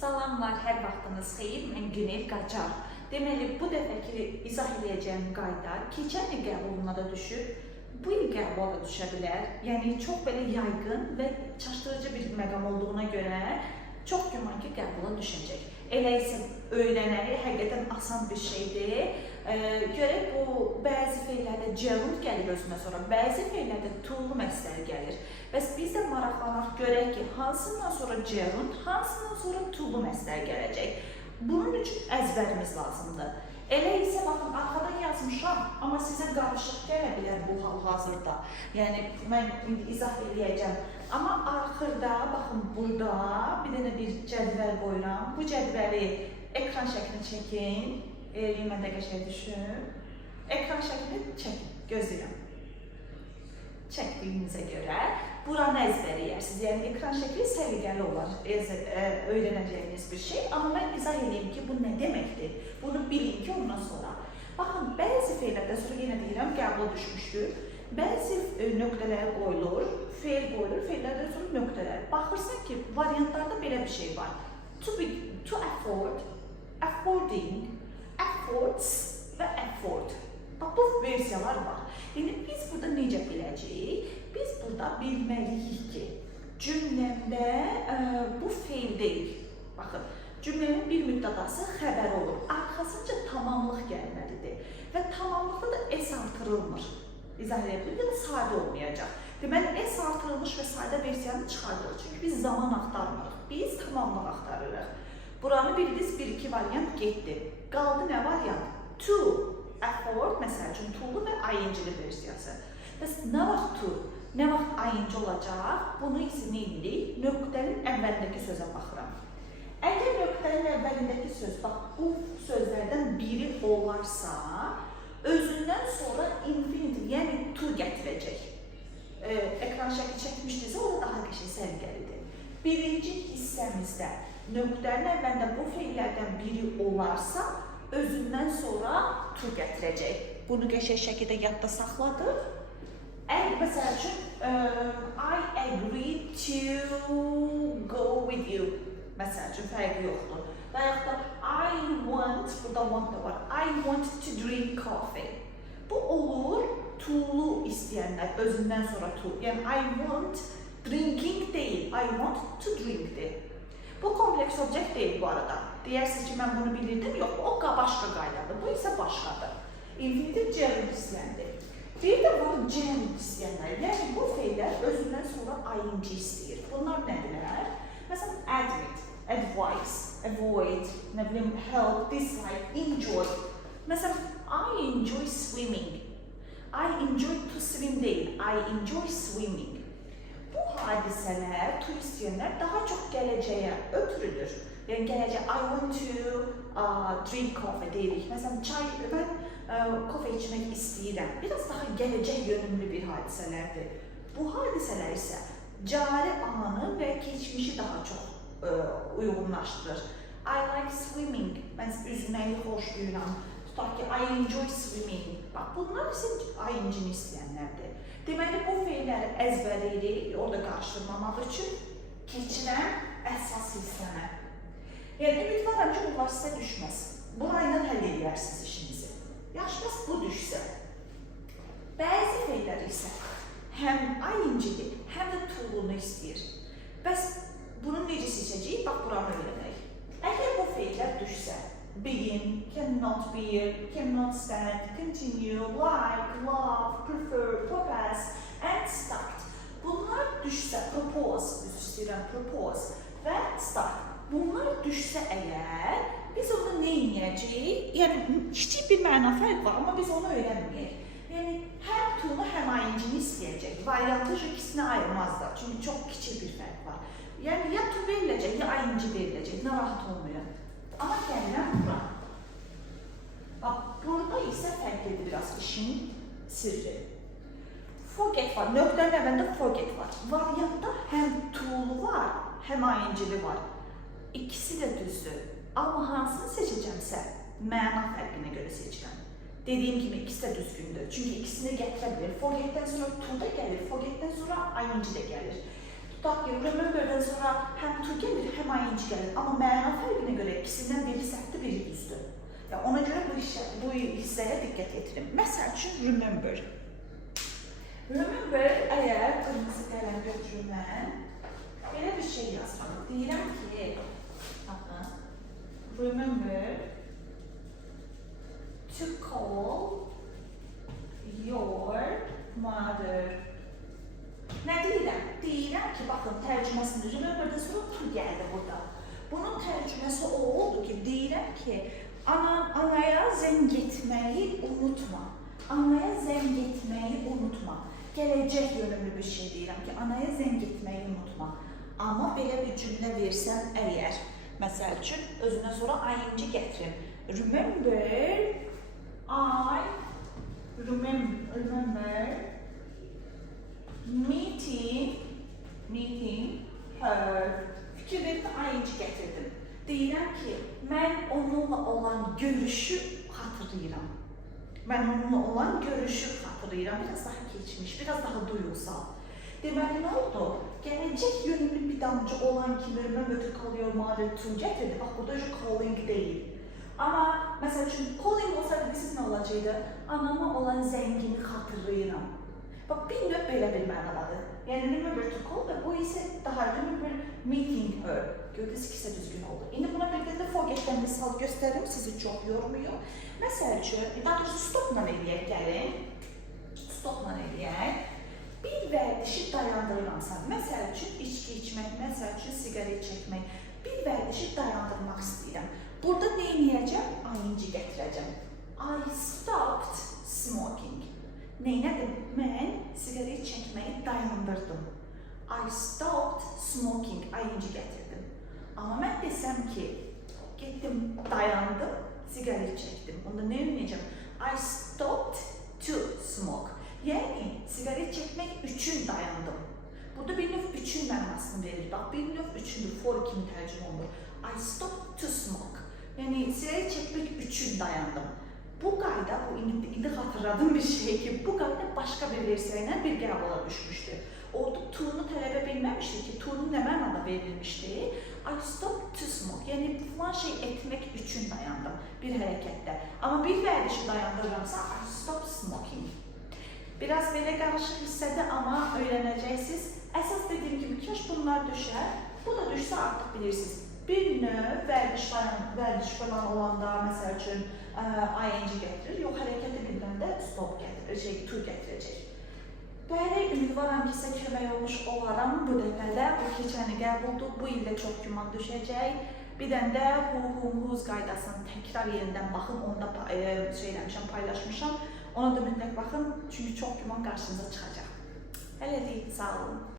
Salamlar, hər vaxtınız xeyir, mən Günel Qacar. Deməli, bu dəfəki izah edəcəyim qayda keçən il qəbuluna da düşüb, bu il qəbula da düşə bilər. Yəni, çox belə yayğın və çaşdırıcı bir məqam olduğuna görə çox güman ki, qəbula düşəcək. Elə isə öyrənəyi həqiqətən asan bir şeydir. Görək, bu bəzi feillərdə gerund gəlir özünə sonra, bəzi feillərdə to-lu məstəri gəlir. Bəs biz də maraqlanaq görək ki, hansından sonra gerund, hansından sonra to-lu məstəri gələcək. Bunun üçün əzbərimiz lazımdır. Elə isə, baxın, arxadan yazmışam, amma sizə qarışıq gələ bilər bu hal-hazırda. Yəni, mən indi izah edəcəm. Amma axırda, baxın, burada bir dənə bir cədvəl qoyuram. Bu cədvəli ekran şəklini çəkin. Mən də qəşəng düşün. Ekran şəklini çəkin, gözləyirəm. Çəkdiyinizə görə buranı əzbərləyərsiniz. Yəni, ekran şəkli səliqəli olar, öyrənəcəyiniz bir şey. Amma mən izah edeyim ki, bu nə deməkdir? Bunu bilin ki, ondan sonra. Baxın, bəzi feillərdən sonra yenə deyirəm, qəbula düşmüşdür. Bəzi nöqtələr qoyulur, feil qoyulur, feillərdən sonra nöqtələr. Baxırsan ki, variantlarda belə bir şey var. To afford, affording, affords və afford. Bax, bu versiyalar var. Yəni, biz burada necə biləcəyik? Biz burada bilməliyik ki, cümləmdə bu feil deyil. Baxın, cümlənin bir müddətası xəbər olur. Arxasınca tamamlıq gəlməlidir. Və tamamlıqda da S artırılmır. İzah edə bilir, ya da sadə olmayacaq. Deməli, S artırılmış və sadə versiyanı çıxardırıq. Çünki biz zaman axtarmırıq. Biz tamamlıq axtarırıq. Buranı bildiniz, 1-2 variant getdi. Qaldı nə variant? To, afford, məsəl üçün, to-lu və ing-li versiyası. Bəs nə vaxt to, nə vaxt ing olacaq? Bunu isə neylik? Nöqtənin əvvəlindəki sözə baxıram. Əgər nöqtənin əvvəlindəki söz, bax, bu sözlərdən biri olarsa, özündən sonra infinitive, yəni to gətirəcək. Ekran şəkli çəkmişdirsə, o da daha qəşəng səliqəlidir. Birinci hissəmizdə nöqtənin əvvəlində bu feillərdən biri olarsa, özündən sonra to gətirəcək. Bunu qəşəng şəkildə yadda saxladıq. Məsəl üçün, I agree to go with you. Məsəl üçün, fərqi yoxdur. Və yaxud da, I want, burada want da var, I want to drink coffee. Bu olur, to-lu istəyənlər, özündən sonra to. Yəni, I want drinking deyil, I want to drinkdir. Bu kompleks objekt deyil bu arada. Deyirsiniz ki, mən bunu bilirdim, yox, o başqa qaydadır, bu isə başqadır. Infinitive gerund istəyəndir. Bir də var gerund istəyənlər, yəni bu feillər özündən sonra ing istəyir. Bunlar nədirlər? Məsələn, admit, advise, avoid, nə bilim, help, dislike, enjoy. Məsələn, I enjoy swimming. I enjoy to swim deyil, I enjoy swimming. Bu hadisələr, to istəyənlər daha çox gələcəyə ötürülür. Yəni, gələcək, I want to drink coffee deyirik. Məsələn, mən kofe içmək istəyirəm. Biraz daha gələcək yönümlü bir hadisələrdir. Bu hadisələr isə cari anı və keçmişi daha çox uyğunlaşdırır. I like swimming. Mən üzməyi xoşlayıram. Tutaq ki, I enjoy swimming. Bax, bunlar isə ing-ni istəyənlərdir. Deməli, bu feilləri əzbərləyirik, orada qarışdırmamaq üçün keçirəm əsas hissəmə. Yəni, ümidvaram ki, bunlar sizə düşməz. Burayla həll edərsiniz işinizi. Yaşmaz bu düşsə. Bəzi feillər isə həm ing-dir, həm də to-lunu istəyir. Bəs bunu necə seçəcəyik? Bax, buranı öyrənək. Əgər bu feillər düşsə, begin, cannot bear, cannot stand, continue, like, love, prefer, propose, and start. Bunlar düşsə, propose, istəyirəm, propose və start. Bunlar düşsə əgər, biz onu nə edəcəyik? Yəni, kiçik bir məna fərq var, amma biz onu öyrənməyək. Yəni, həm to-nu, həm ing-ni istəyəcək. Variantı ikisini ayırmazlar, çünki çox kiçik bir fərq var. Yəni, ya to veriləcək, ya ing veriləcək, narahat olmayın. Amma gəlirəm bura. Burada isə fərq edir biraz işin sirri. Forget var, nöqtənin əvvəlində forget var. Variantda həm to-lu var, həm ing-li var. İkisi də düzdür. Amma hansını seçəcəmsə, məna fərqinə görə seçirəm. Dediyim kimi, ikisi də düzgündür. Çünki ikisini gətirə bilir. Forgetdən sonra to da gəlir, forgetdən sonra ing də gəlir. Tutaq ki, remember'dan sonra həm to gəlir, həm ing gəlir. Amma məna fərqinə görə ikisindən biri səhvdir, biri düzdür. Yəni, ona görə bu hissəyə diqqət yetirin. Məsəl üçün, remember. Remember, əgər qırmızı qələm götürüm mən, belə bir şey yazmalıyım. Deyirəm ki, remember to call your mother. Nə deyirəm? Deyirəm ki, baxın, tərcüməsində remember'dan sonra to gəldi burada. Bunun tərcüməsi o oldu ki, deyirəm ki, anaya zəng etməyi unutma. Anaya zəng etməyi unutma. Gələcək yönümlü bir şey deyirəm ki, anaya zəng etməyi unutma. Amma belə bir cümlə versəm əgər, məsəl üçün, özünə sonra ing gətirim. Remember, I remember meeting her. Fikir verin, ing gətirdim. Deyirəm ki, mən onunla olan görüşü xatırlayıram. Mən onunla olan görüşü xatırlayıram. Biraz daha keçmiş, biraz daha duyulsal. Deməli, nə oldu? Gələcək yönümlü bir damcı olan kimi remember to call your mother to gətirdi. Bax, burada calling deyil. Amma, məsəl üçün, calling olsaydı, siz nə olacaqdı? Anama olan zəngini xatırlayıram. Bax, bir növ belə bir mənadadır. Yəni, remember to call və bu isə daha remember meeting her. Gördünüz ki, isə düzgün oldu. İndi buna bir də forgetdən misal göstərim, sizi çox yormuyor. Məsəl üçün, daha doğrusu stopla eləyək, gəlin. Stopla eləyək. Bir vərdişi dayandırıramsa, məsəl üçün, içki içmək, məsəl üçün, sigaret çəkmək, bir vərdişi dayandırmaq istəyirəm. Burada nə edəcəm? ing gətirəcəm. I stopped smoking. Neynədim? Mən sigaret çəkməyi dayandırdım. I stopped smoking. ing gətirdim. Amma mən desəm ki, getdim, dayandım, sigaret çəkdim. Onda nə edəcəm? I stopped to smoke. Yəni, sigaret çəkmək üçün dayandım. Burada bir növ üçün mənasını verir. Bax, bir növ üçündür, for kimi tərcümə olunur. I stopped to smoke. Yəni, sigaret çəkmək üçün dayandım. Bu qayda, bu indi xatırladığım bir şey ki, bu qayda başqa bir versiya ilə bir qəbula düşmüşdü. Orada to'nu tələbə bilməmişdi ki, to'nu nə mənada verilmişdi? I stopped to smoke. Yəni, filan şey etmək üçün dayandım bir hərəkətdə. Amma bir vərdişi dayandırıramsa, I stopped smoking. Biraz belə qarışıq hissədir, amma öyrənəcəksiniz. Əsas dediyim kimi, kaş bunlar düşər. Bu da düşsə artıq bilirsiniz. Bir növ vərdiş falan olanda, məsəl üçün, ing gətirir. Yox, hərəkəti bilməndə stop gətirir, to gətirəcək. Bəli, ümidvaram ki, sizə kömək olmuş olaram bu dəfədə. Bu keçəni qəbuldur, bu ildə çox güman düşəcək. Bir dənə də whose qaydasını təkrar yerindən baxın, onda paylaşmışam. Ona da mütləq baxın, çünki çox güman qarşınıza çıxacaq. Hələlik, sağ olun.